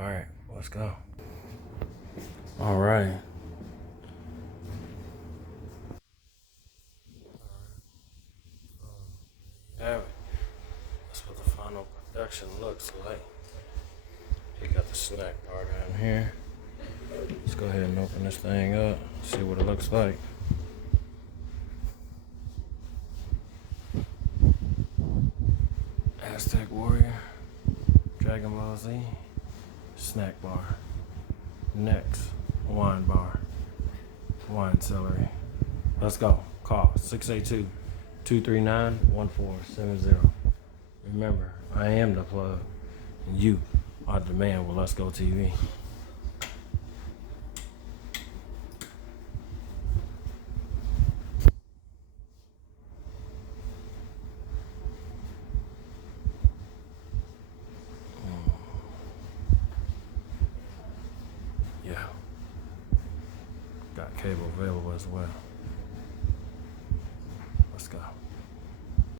All right, let's go. All right. Have it. That's what the final production looks like. You got the snack bar down here. Let's go ahead and open this thing up, see what it looks like. Aztec Warrior, Dragon Ball Z, snack bar. Next, wine bar, wine celery. Let's go. Call 682-239-1470. Remember, I am the plug, and you are the man with Let's Go TV. Yeah. Got cable available as well. Let's go.